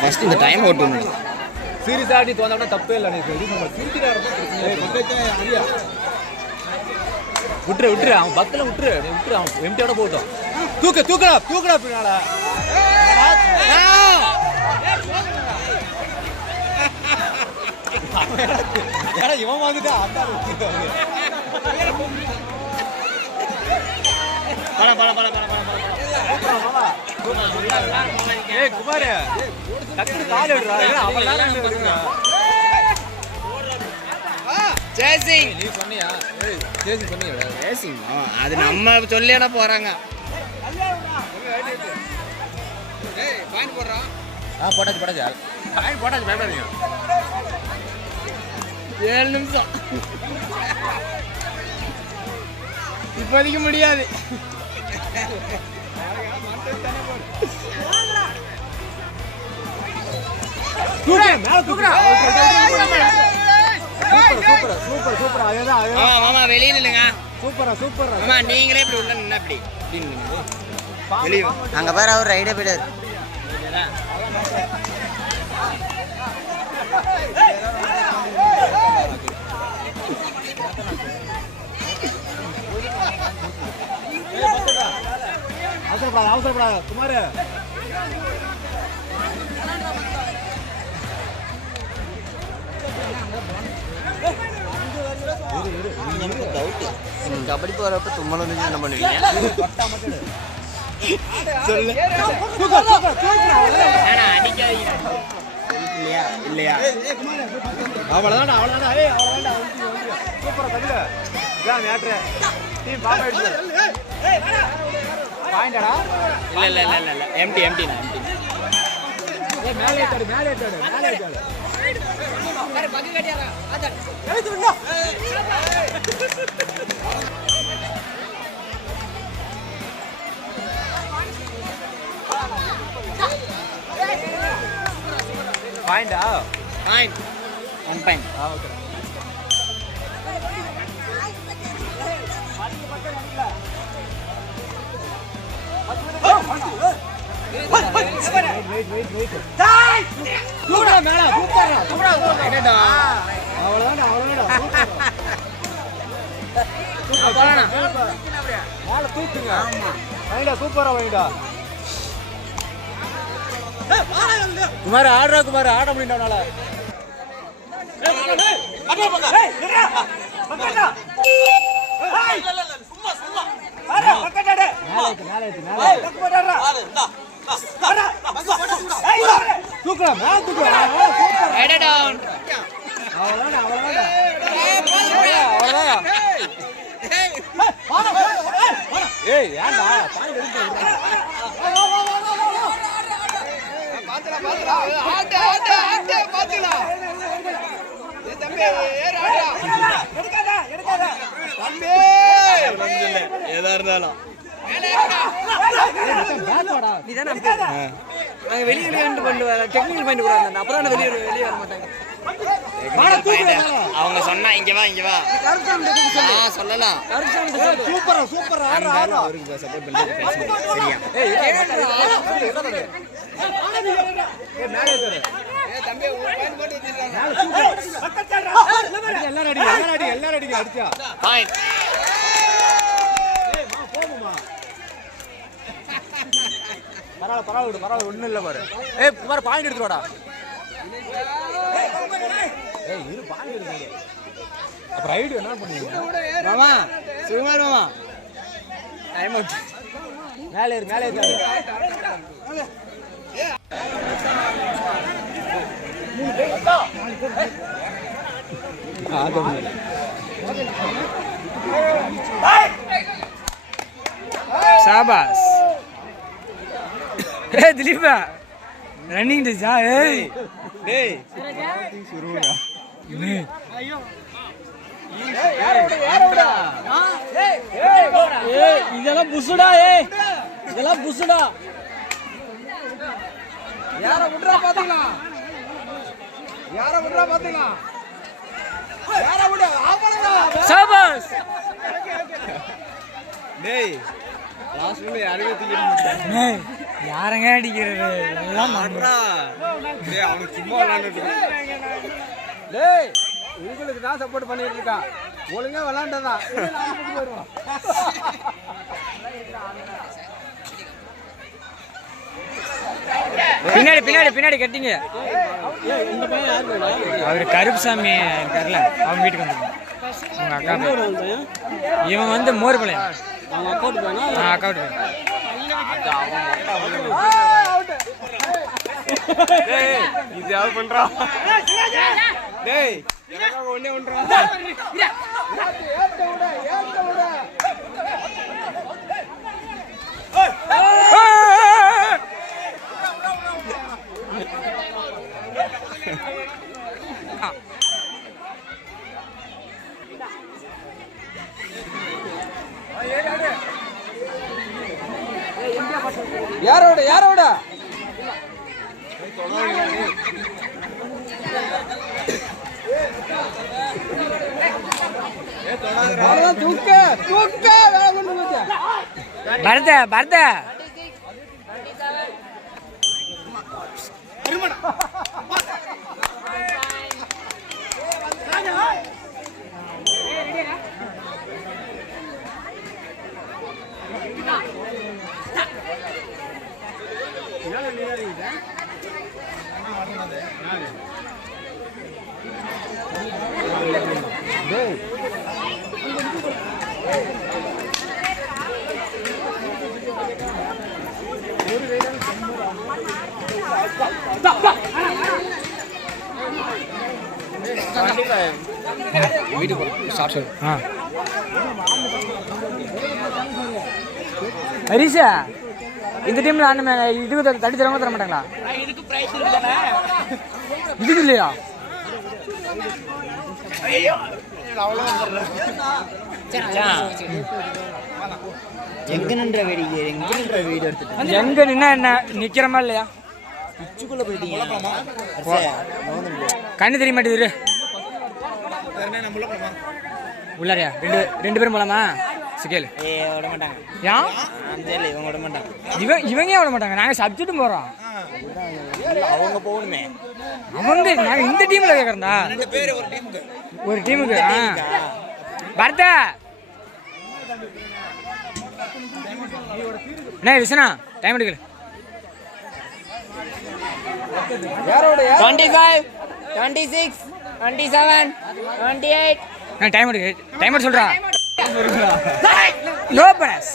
First இந்த time out பண்ணணும். சீரியஸா நீ தோணா தப்பே இல்லை. நீ விட்டுரு அவன் பக்கத்துல விட்டுரு அவன் எம்டியோட போட்டோம். தூக்கடா பின்னால. இவன் வந்துட்டு குமார் டக்குனு கால் எடுறா. நீ சொன்னியா? அது நம்ம சொல்லியானா போறாங்க. போட்டாச்சு பயப்படாதீங்க. 7 நிமிஷம் இப்போதைக்கு முடியாது. வெளியில இல்லைங்க. சூப்பரா நீங்களே இப்படி உள்ள நின்னா இப்படி அங்க பாரு அவர் ரைடே போயிடாரு. அவசரப்படாத குமார். கபடி போறப்ப தும்மல் வந்து என்ன பண்ணுவீங்க? சொல்லு. இல்லையா அவ்வளவுதான். சூப்பரா தகுல மேட்ரு. டீம் பாப்பா எடுத்து பாயிண்டடா. இல்ல எம்டி மேலே ஏத்தாடு. பாயிண்டா? பாயிண்ட். 1 பாயிண்ட். ஓகே. குமார் ஆடுறா. குமார் ஆட முடியல. ஏதா இருந்தாலும் வெளியே டெக்னிக்கல் பாயிண்ட் கூட அப்பதான் வெளியே வர மாட்டாங்க. அவங்க சொன்னா இங்க வா சொல்லலாம். சூப்பரா அவருக்கு சப்போர்ட் பண்ணி சரியா? எல்லாரும் அடிங்க அடிச்சா பாயிண்ட். பரவாயில்ல ஒண்ணும் இல்ல பாரு. குமார் பாயிண்ட் எடுத்துடா. இரு பாயிண்ட் எடுத்து. அப்ப ரைடு என்ன பண்ணுவீங்க மாமா? சுகுமார் மாமா டைம் அவுட். மேலே ஏறு. शाबाश. दिलीप रनिंग दे जा. शुरू हो இதெல்லாம் புசுடா. இதெல்லாம் புசுடா. யார விடுறா பாத்தீங்களா? शाबाश. டேய் லாஸ்ட் உள்ள யாரையும் தூக்கிட்டு யாரங்க அடிக்கிறது எல்லாம் அவனுக்கு சும்மா விளையாண்டுட்டு டேய் உங்களுக்கு தான் சப்போர்ட் பண்ணிட்டு இருக்கான் ஒழுங்கா விளையாண்டதான் பின்னாடி பின்னாடி பின்னாடி கட்டிங்க அவர் கருப்புசாமி இருக்கார்ல அவங்க வீட்டுக்கு வந்து உங்க அக்கா இவன் வந்து மோர் பழையன் அவங்க அக்கா வீட்டு இது யாரு பண்றா டேய் எனக்காக ஒண்ணே ஒன்றா யாரோட யாரோட தூக்க தூக்க பரத பரத ஹரிஷா இந்த டீம்ல ஆன இதுக்கு தட்டி தரவங்க தர மாட்டாங்களா இதுக்கு இல்லையா எங்க நின்ற வீடியோ எடுத்துட்டு எங்க நின்னா என்ன நிக்கிறமா இல்லையா பிச்சுக்குள்ள போயிட்டீங்க கண்ணு தெரிய மாட்டேது உள்ளாரியா ரெண்டு பேரும் போலாமா சிக்கல் விட மாட்டாங்க ஏன் இவங்க விட மாட்டாங்க இவங்க விட மாட்டாங்க நாங்க சப்ஜெக்டும் போறோம் அவங்க போகணுமே அவங்க நாங்க இந்த டீம்ல கேக்குறதா ஒரு டீமுக்கு பரதா என்ன விசனா டைம் எடுக்கல 25 26 27 28 நான் டைம் எடுக்க சொல்றா நோ பாஸ்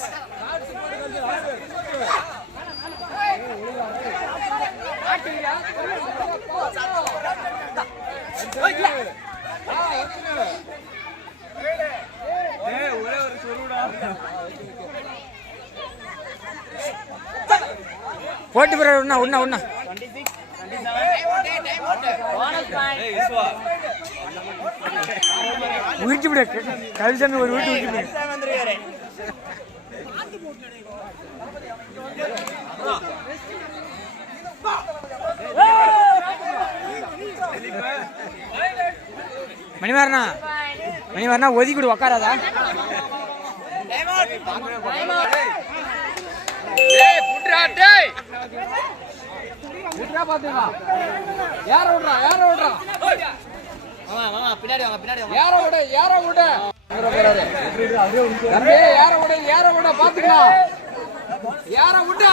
போட்டு போற ஒண்ணா உயிர்ச்சி விட கவிசாமி ஒரு வீட்டு உயிர்ச்சி மணிமாறனா ஒதுக்கிடு உக்காராதா பாத்துங்க யார விடுறா பின்னாடி வாங்க யார விட தம்பி யார விட பாத்துக்கலாம் யார விட